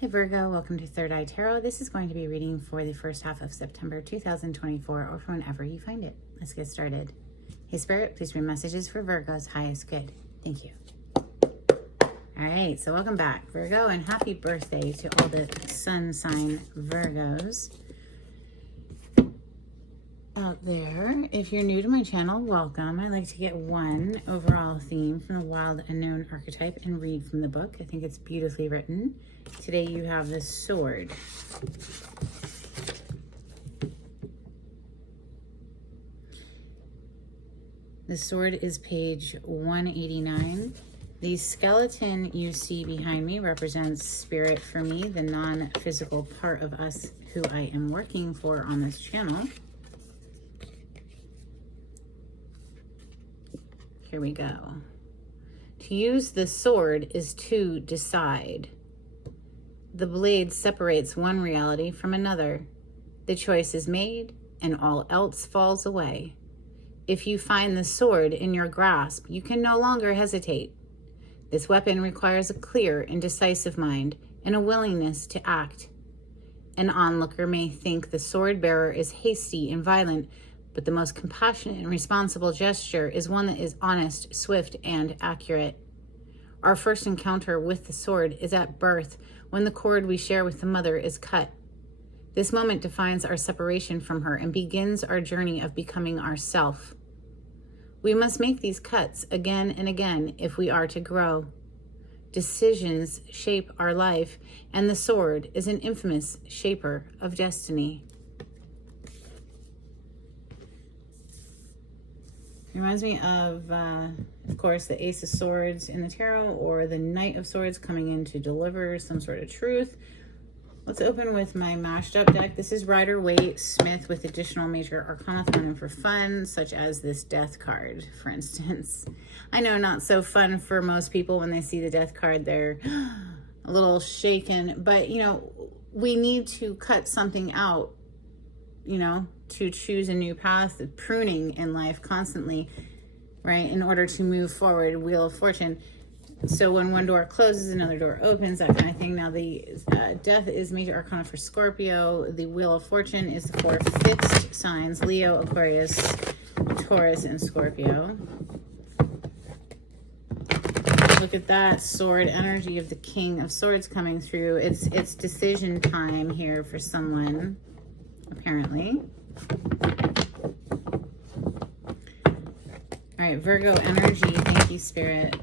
Hi Virgo, welcome to Third Eye Tarot. This is going to be a reading for the first half of September 2024 or from whenever you find it. Let's get started. Hey Spirit, please bring messages for Virgo's highest good. Thank you. All right, so welcome back Virgo, and happy birthday to all the sun sign Virgos out there. If you're new to my channel, welcome. I like to get one overall theme from the wild unknown archetype and read from the book. I think it's beautifully written. Today you have the sword. The sword is page 189. The skeleton you see behind me represents spirit for me, the non-physical part of us who I am working for on this channel. Here we go. To use the sword is to decide. The blade separates one reality from another. The choice is made and all else falls away. If you find the sword in your grasp, you can no longer hesitate. This weapon requires a clear and decisive mind and a willingness to act. An onlooker may think the sword bearer is hasty and violent, but the most compassionate and responsible gesture is one that is honest, swift, and accurate. Our first encounter with the sword is at birth, when the cord we share with the mother is cut. This moment defines our separation from her and begins our journey of becoming ourself. We must make these cuts again and again if we are to grow. Decisions shape our life, and the sword is an infamous shaper of destiny. Reminds me of course, the Ace of Swords in the tarot, or the Knight of Swords coming in to deliver some sort of truth. Let's open with my mashed up deck. This is Rider-Waite Smith with additional major arcana thrown in for fun, such as this Death card, for instance. I know, not so fun for most people when they see the Death card. They're a little shaken, but you know, we need to cut something out, you know, to choose a new path, pruning in life constantly, right, in order to move forward. Wheel of Fortune. So when one door closes, another door opens, that kind of thing. Now the Death is major arcana for Scorpio. The Wheel of Fortune is for fixed signs: Leo, Aquarius, Taurus, and Scorpio. Look at that sword energy of the King of Swords coming through. It's decision time here for someone, apparently. All right, Virgo energy. Thank you, Spirit.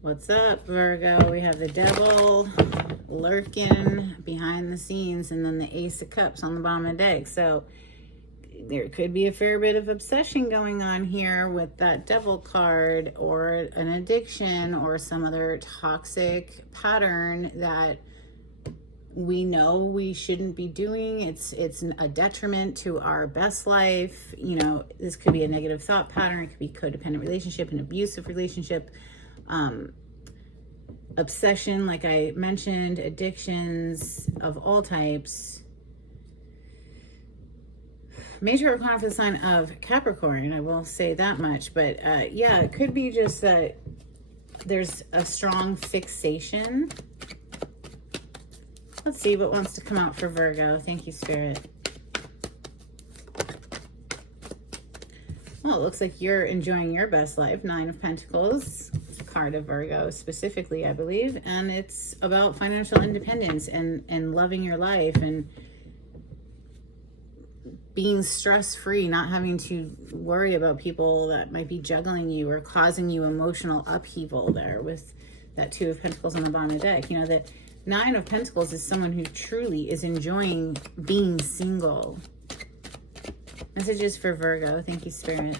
What's up, Virgo? We have the Devil lurking behind the scenes, and then the Ace of Cups on the bottom of the deck. So there could be a fair bit of obsession going on here with that Devil card, or an addiction, or some other toxic pattern that we know we shouldn't be doing. It's a detriment to our best life. You know, this could be a negative thought pattern. It could be codependent relationship, an abusive relationship, obsession, like I mentioned, addictions of all types. Major arcana for the sign of Capricorn, I will say that much. But yeah, it could be just that there's a strong fixation. Let's see what wants to come out for Virgo. Thank you, Spirit. Well, it looks like you're enjoying your best life. 9 of Pentacles, card of Virgo specifically, I believe. And it's about financial independence and loving your life and being stress-free, not having to worry about people that might be juggling you or causing you emotional upheaval there with that 2 of Pentacles on the bottom of the deck. You know, that 9 of Pentacles is someone who truly is enjoying being single. Messages for Virgo. Thank you, Spirit.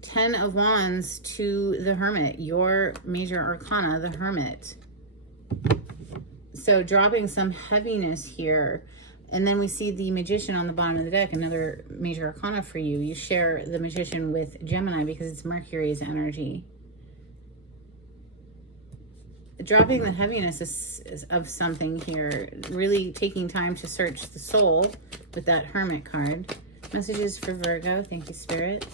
Ten of Wands to the Hermit, your major arcana, the Hermit. So dropping some heaviness here. And then we see the Magician on the bottom of the deck, another major arcana for you. You share the Magician with Gemini because it's Mercury's energy. Dropping the heaviness of something here, really taking time to search the soul with that Hermit card. Messages for Virgo. Thank you, Spirit.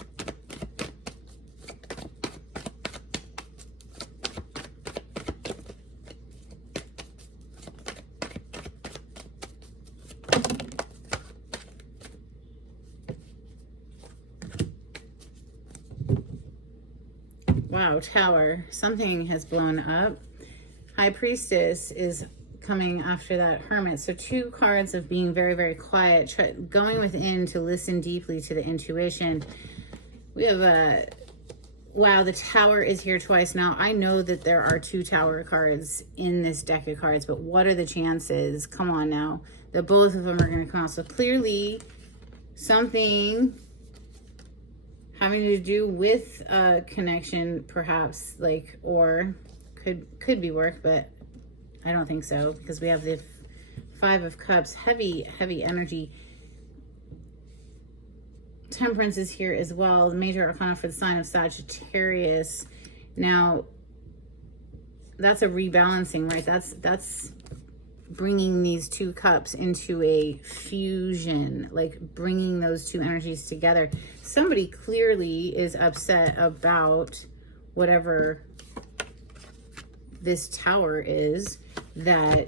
Wow, Tower. Something has blown up. High Priestess is coming after that Hermit. So two cards of being very, very quiet, going within to listen deeply to the intuition. We have a... Wow, the Tower is here twice. Now, I know that there are two Tower cards in this deck of cards, but what are the chances? Come on now. That both of them are going to come out. So clearly, something having to do with a connection, perhaps, like, or could be work, but I don't think so, because we have the Five of Cups, heavy energy. Temperance is here as well, the major arcana for the sign of Sagittarius. Now, that's a rebalancing, right? That's bringing these two cups into a fusion, like bringing those two energies together. Somebody clearly is upset about whatever this Tower is that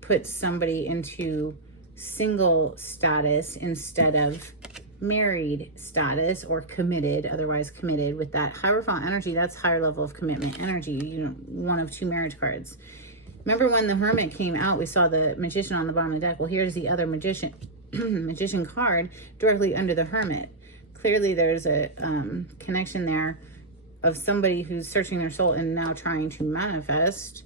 puts somebody into single status instead of married status or committed, otherwise committed. With that Hierophant energy, that's higher level of commitment energy, you know, one of two marriage cards. Remember when the Hermit came out, we saw the Magician on the bottom of the deck. Well, here's the other Magician Magician card directly under the Hermit. Clearly there's a connection there of somebody who's searching their soul and now trying to manifest,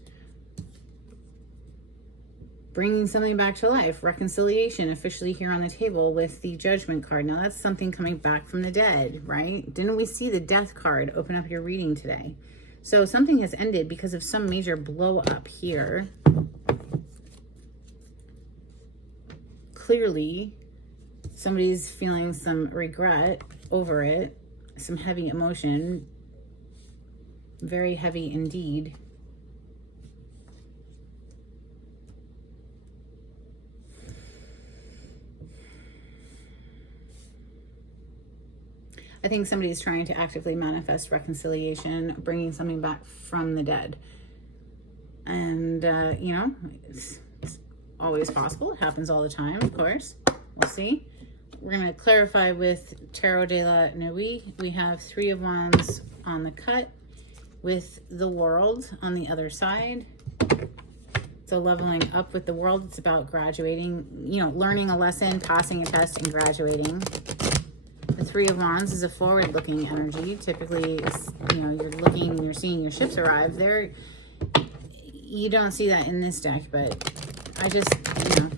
bringing something back to life. Reconciliation officially here on the table with the Judgment card. Now that's something coming back from the dead, right? Didn't we see the Death card open up your reading today? So something has ended because of some major blow up here. Clearly, somebody's feeling some regret over it, some heavy emotion, very heavy indeed. I think somebody's trying to actively manifest reconciliation, bringing something back from the dead. And, you know, it's always possible. It happens all the time, of course. We'll see. We're going to clarify with Tarot de la Nuit. We have Three of Wands on the cut with the World on the other side. So leveling up with the World. It's about graduating, you know, learning a lesson, passing a test, and graduating. The Three of Wands is a forward-looking energy. Typically, you know, you're looking, you're seeing your ships arrive. There, you don't see that in this deck, but I just, you know,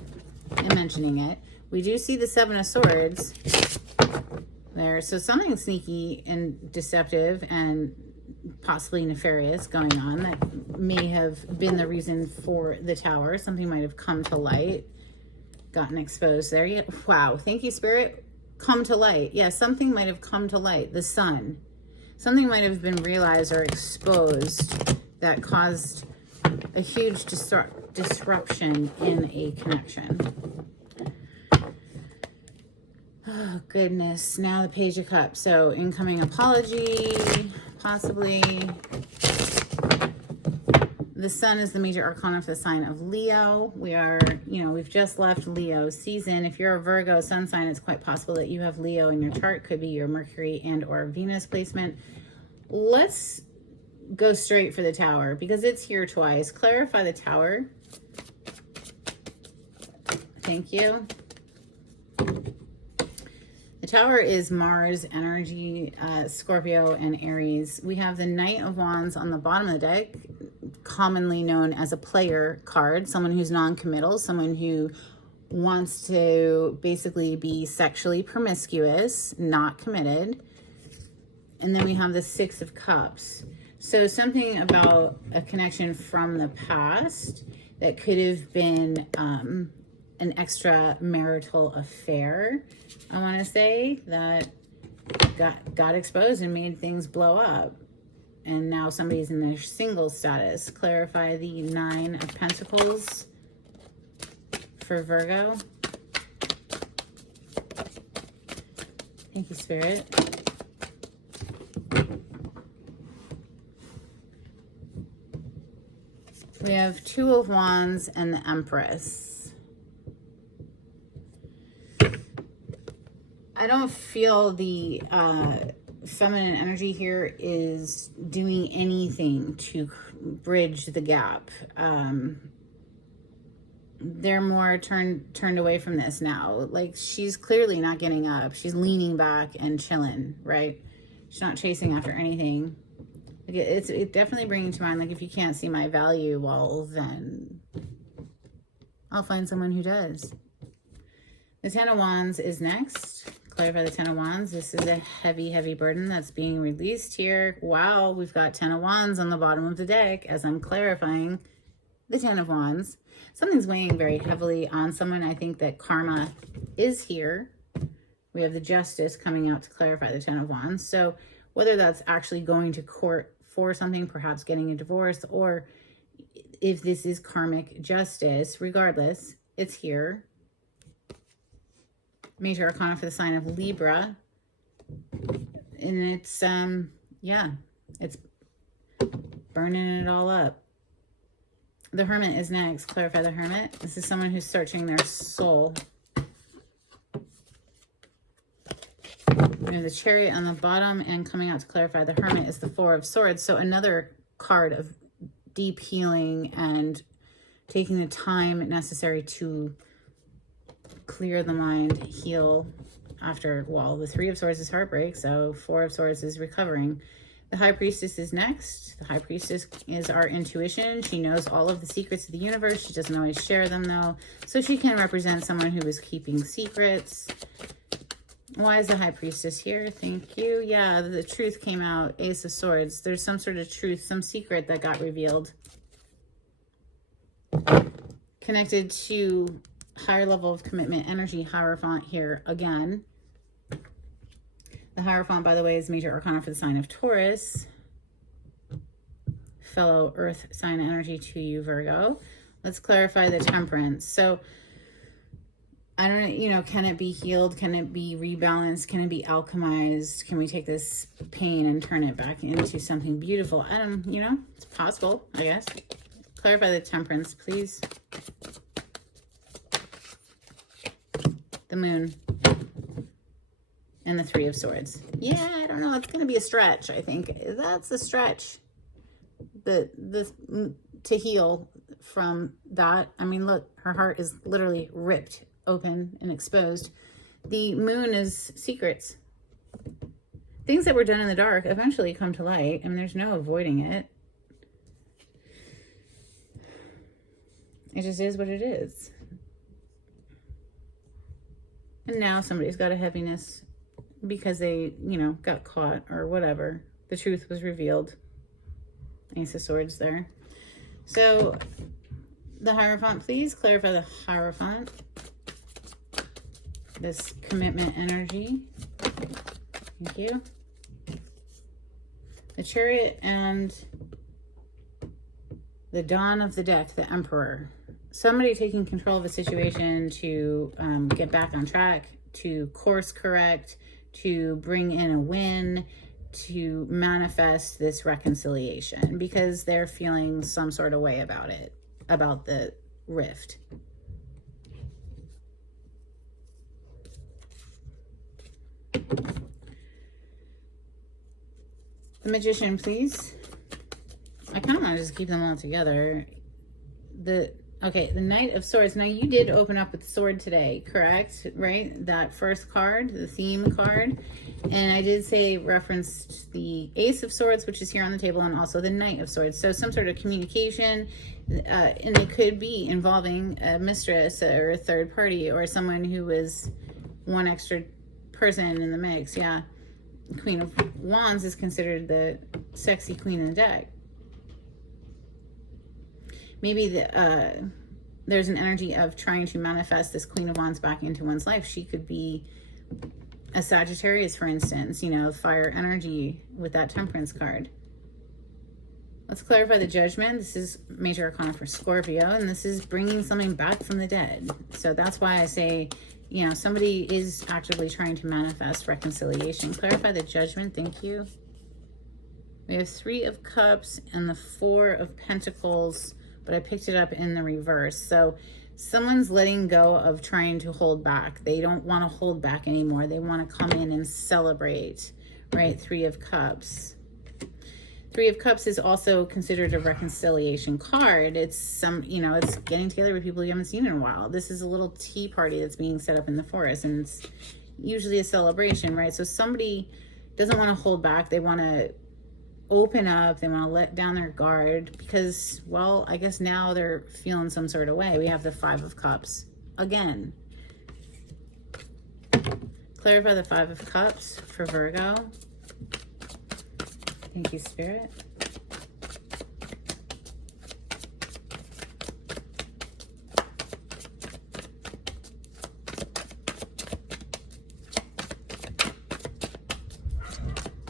am mentioning it. We do see the Seven of Swords there. So something sneaky and deceptive and possibly nefarious going on that may have been the reason for the Tower. Something might have come to light, gotten exposed there. Yeah. Wow. Thank you, Spirit. Come to light. Yeah, something might have come to light. The sun. Something might have been realized or exposed that caused a huge disruption in a connection. Oh, goodness. Now the Page of Cups. So incoming apology, possibly. The sun is the major arcana for the sign of Leo. We are, you know, we've just left Leo season. If you're a Virgo sun sign, it's quite possible that you have Leo in your chart. Could be your Mercury and or Venus placement. Let's go straight for the Tower because it's here twice. Clarify the Tower. Thank you. The Tower is Mars energy, Scorpio and Aries. We have the Knight of Wands on the bottom of the deck, commonly known as a player card, someone who's non-committal, someone who wants to basically be sexually promiscuous, not committed. And then we have the Six of Cups. So something about a connection from the past that could have been an extramarital affair, I want to say, that got exposed and made things blow up. And now somebody's in their single status. Clarify the 9 of Pentacles for Virgo. Thank you, Spirit. We have 2 of Wands and the Empress. I don't feel the feminine energy here is doing anything to bridge the gap. They're more turned away from this now. Like, she's clearly not getting up. She's leaning back and chilling, right? She's not chasing after anything. Like, it's definitely bringing to mind, like, if you can't see my value, well, then I'll find someone who does. The 10 of Wands is next. Clarify the 10 of Wands. This is a heavy, heavy burden that's being released here. Wow, we've got 10 of Wands on the bottom of the deck as I'm clarifying the 10 of Wands. Something's weighing very heavily on someone. I think that karma is here. We have the Justice coming out to clarify the 10 of Wands. So whether that's actually going to court for something, perhaps getting a divorce, or if this is karmic justice, regardless, it's here. Major Arcana for the sign of Libra. And it's, yeah, it's burning it all up. The Hermit is next. Clarify the Hermit. This is someone who's searching their soul. We have the Chariot on the bottom, and coming out to clarify the Hermit is the 4 of Swords. So another card of deep healing and taking the time necessary to clear the mind, heal after, well, the 3 of Swords is heartbreak, so 4 of Swords is recovering. The High Priestess is next. The High Priestess is our intuition. She knows all of the secrets of the universe. She doesn't always share them, though. So she can represent someone who is keeping secrets. Why is the High Priestess here? Thank you. Yeah, the truth came out. Ace of Swords. There's some sort of truth, some secret that got revealed. Connected to higher level of commitment energy, Hierophant here again. The Hierophant, by the way, is Major Arcana for the sign of Taurus. Fellow earth sign energy to you, Virgo. Let's clarify the Temperance. So, I don't know, you know, can it be healed? Can it be rebalanced? Can it be alchemized? Can we take this pain and turn it back into something beautiful? I don't, you know, it's possible, I guess. Clarify the Temperance, please. The Moon. And the 3 of Swords. Yeah, I don't know. It's going to be a stretch, I think. That's a stretch. To heal from that. I mean, look, her heart is literally ripped open and exposed. The Moon is secrets. Things that were done in the dark eventually come to light. I mean, there's no avoiding it. It just is what it is. And now somebody's got a heaviness because they, you know, got caught or whatever. The truth was revealed. Ace of Swords there. So, the Hierophant, please clarify the Hierophant. This commitment energy. Thank you. The Chariot and the Dawn of the deck, the Emperor. Somebody taking control of a situation to get back on track, to course correct, to bring in a win, to manifest this reconciliation because they're feeling some sort of way about it, about the rift. The Magician, please. I kind of want to just keep them all together. Okay, the Knight of Swords. Now, you did open up with sword today, correct? Right? That first card, the theme card. And I did say referenced the Ace of Swords, which is here on the table, and also the Knight of Swords. So some sort of communication, and it could be involving a mistress or a third party or someone who was one extra person in the mix. Yeah. Queen of Wands is considered the sexy queen in the deck. Maybe there's an energy of trying to manifest this Queen of Wands back into one's life. She could be a Sagittarius, for instance, you know, fire energy with that Temperance card. Let's clarify the Judgment. This is Major Arcana for Scorpio, and this is bringing something back from the dead. So that's why I say, you know, somebody is actively trying to manifest reconciliation. Clarify the Judgment. Thank you. We have 3 of Cups and the 4 of Pentacles, but I picked it up in the reverse. So someone's letting go of trying to hold back. They don't want to hold back anymore. They want to come in and celebrate, right? 3 of Cups. 3 of Cups is also considered a reconciliation card. It's some, you know, it's getting together with people you haven't seen in a while. This is a little tea party that's being set up in the forest, and it's usually a celebration, right? So somebody doesn't want to hold back. They want to open up. They want to let down their guard because, well, I guess now they're feeling some sort of way. We have the 5 of Cups again. Clarify the 5 of Cups for Virgo. Thank you, Spirit.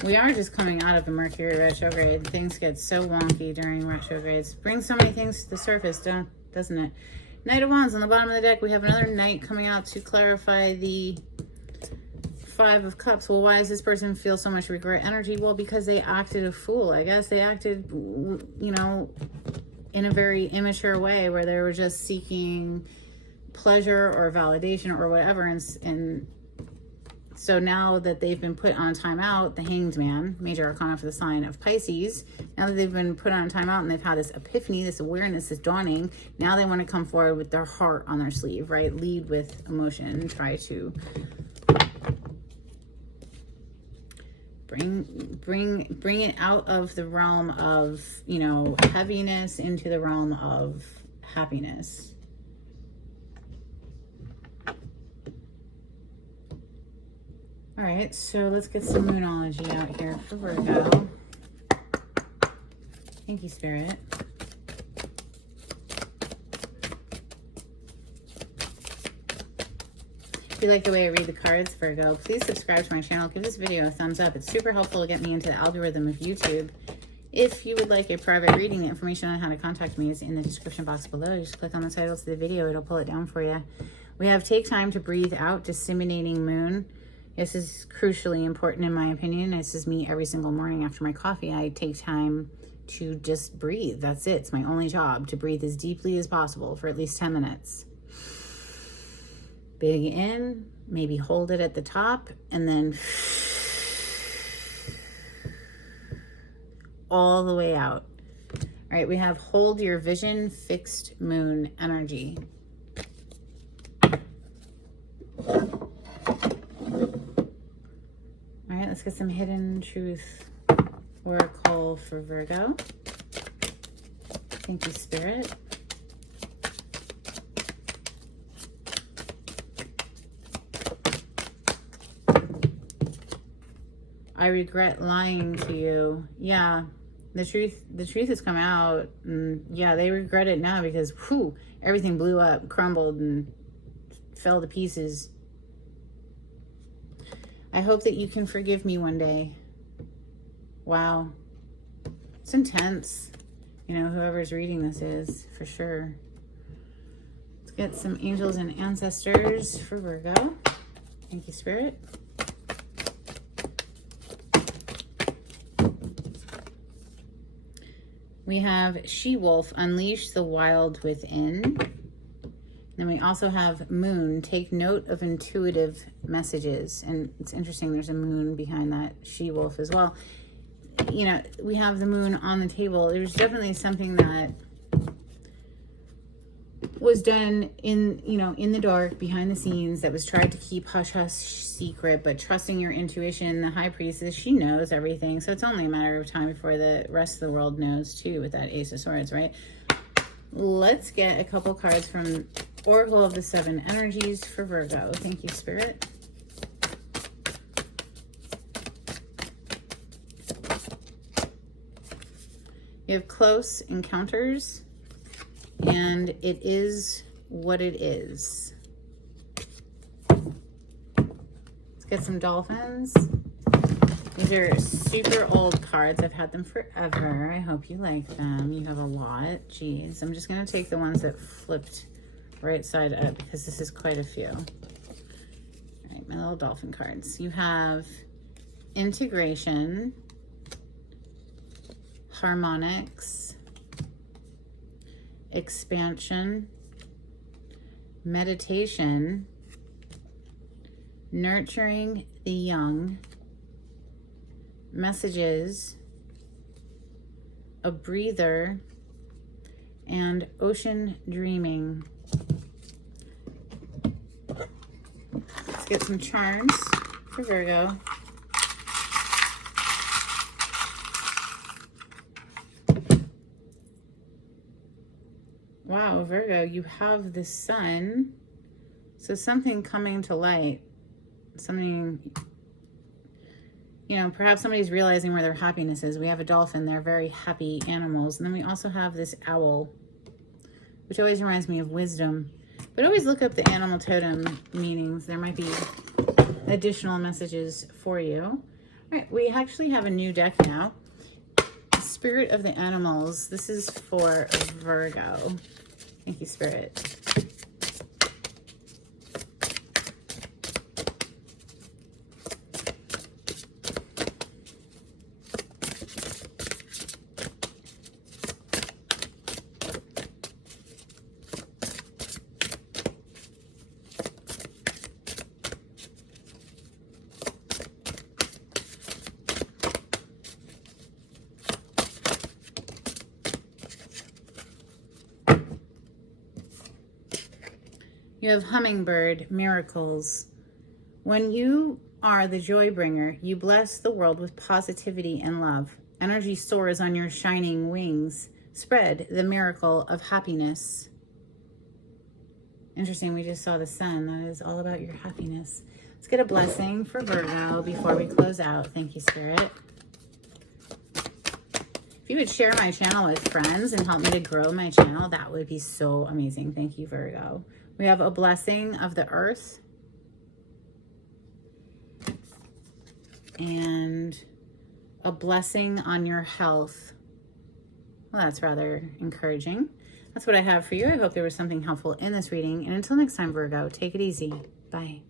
We are just coming out of a Mercury retrograde. Things get so wonky during retrogrades. Brings so many things to the surface, doesn't it? Knight of Wands on the bottom of the deck. We have another Knight coming out to clarify the 5 of Cups. Well, why does this person feel so much regret energy? Well, because they acted a fool. I guess they acted, you know, in a very immature way where they were just seeking pleasure or validation or whatever. And so now that they've been put on timeout, the Hanged Man, Major Arcana for the sign of Pisces, now that they've been put on timeout and they've had this epiphany, this awareness, this dawning, now they want to come forward with their heart on their sleeve, right? Lead with emotion, try to bring it out of the realm of, you know, heaviness into the realm of happiness. All right, so let's get some Moonology out here for Virgo. Thank you, Spirit. If you like the way I read the cards, Virgo, please subscribe to my channel. Give this video a thumbs up. It's super helpful to get me into the algorithm of YouTube. If you would like a private reading, the information on how to contact me is in the description box below. Just click on the title to the video. It'll pull it down for you. We have Take Time to Breathe Out, Disseminating Moon. This is crucially important in my opinion. This is me every single morning after my coffee. I take time to just breathe. That's it. It's my only job, to breathe as deeply as possible for at least 10 minutes. Big in, maybe hold it at the top, and then all the way out. All right, we have Hold Your Vision, Fixed Moon Energy. All right, let's get some Hidden Truth Oracle for Virgo. Thank you, Spirit. I regret lying to you. Yeah, the truth has come out. And yeah, they regret it now because whew, everything blew up, crumbled, and fell to pieces. I hope that you can forgive me one day. Wow. It's intense. You know, whoever's reading this is, for sure. Let's get some angels and ancestors for Virgo. Thank you, Spirit. We have She-Wolf, Unleash the Wild Within. Then we also have Moon, Take Note of Intuitive Messages. And it's interesting, there's a moon behind that She-Wolf as well. You know, we have the moon on the table. There's definitely something that was done in, you know, in the dark, behind the scenes, that was tried to keep hush-hush secret, but trusting your intuition. The High Priestess, she knows everything. So it's only a matter of time before the rest of the world knows too, with that Ace of Swords, right? Let's get a couple cards from Oracle of the Seven Energies for Virgo. Thank you, Spirit. You have Close Encounters, and it is what it is. Let's get some dolphins. These are super old cards. I've had them forever. I hope you like them. You have a lot. Geez, I'm just going to take the ones that flipped right side up because this is quite a few. All right, my little dolphin cards. You have integration, harmonics, expansion, meditation, nurturing the young, messages, a breather, and ocean dreaming. Let's get some charms for Virgo. Wow, Virgo, you have the sun. So something coming to light, something, you know, perhaps somebody's realizing where their happiness is. We have a dolphin, they're very happy animals. And then we also have this owl, which always reminds me of wisdom. But always look up the animal totem meanings. There might be additional messages for you. All right, we actually have a new deck now. Spirit of the Animals. This is for Virgo. Thank you, Spirit. You have hummingbird, miracles. When you are the joy bringer, you bless the world with positivity and love. Energy soars on your shining wings. Spread the miracle of happiness. Interesting, we just saw the sun. That is all about your happiness. Let's get a blessing for Virgo before we close out. Thank you, Spirit. If you would share my channel with friends and help me to grow my channel, that would be so amazing. Thank you, Virgo. We have a blessing of the earth and a blessing on your health. Well, that's rather encouraging. That's what I have for you. I hope there was something helpful in this reading. And until next time, Virgo, take it easy. Bye.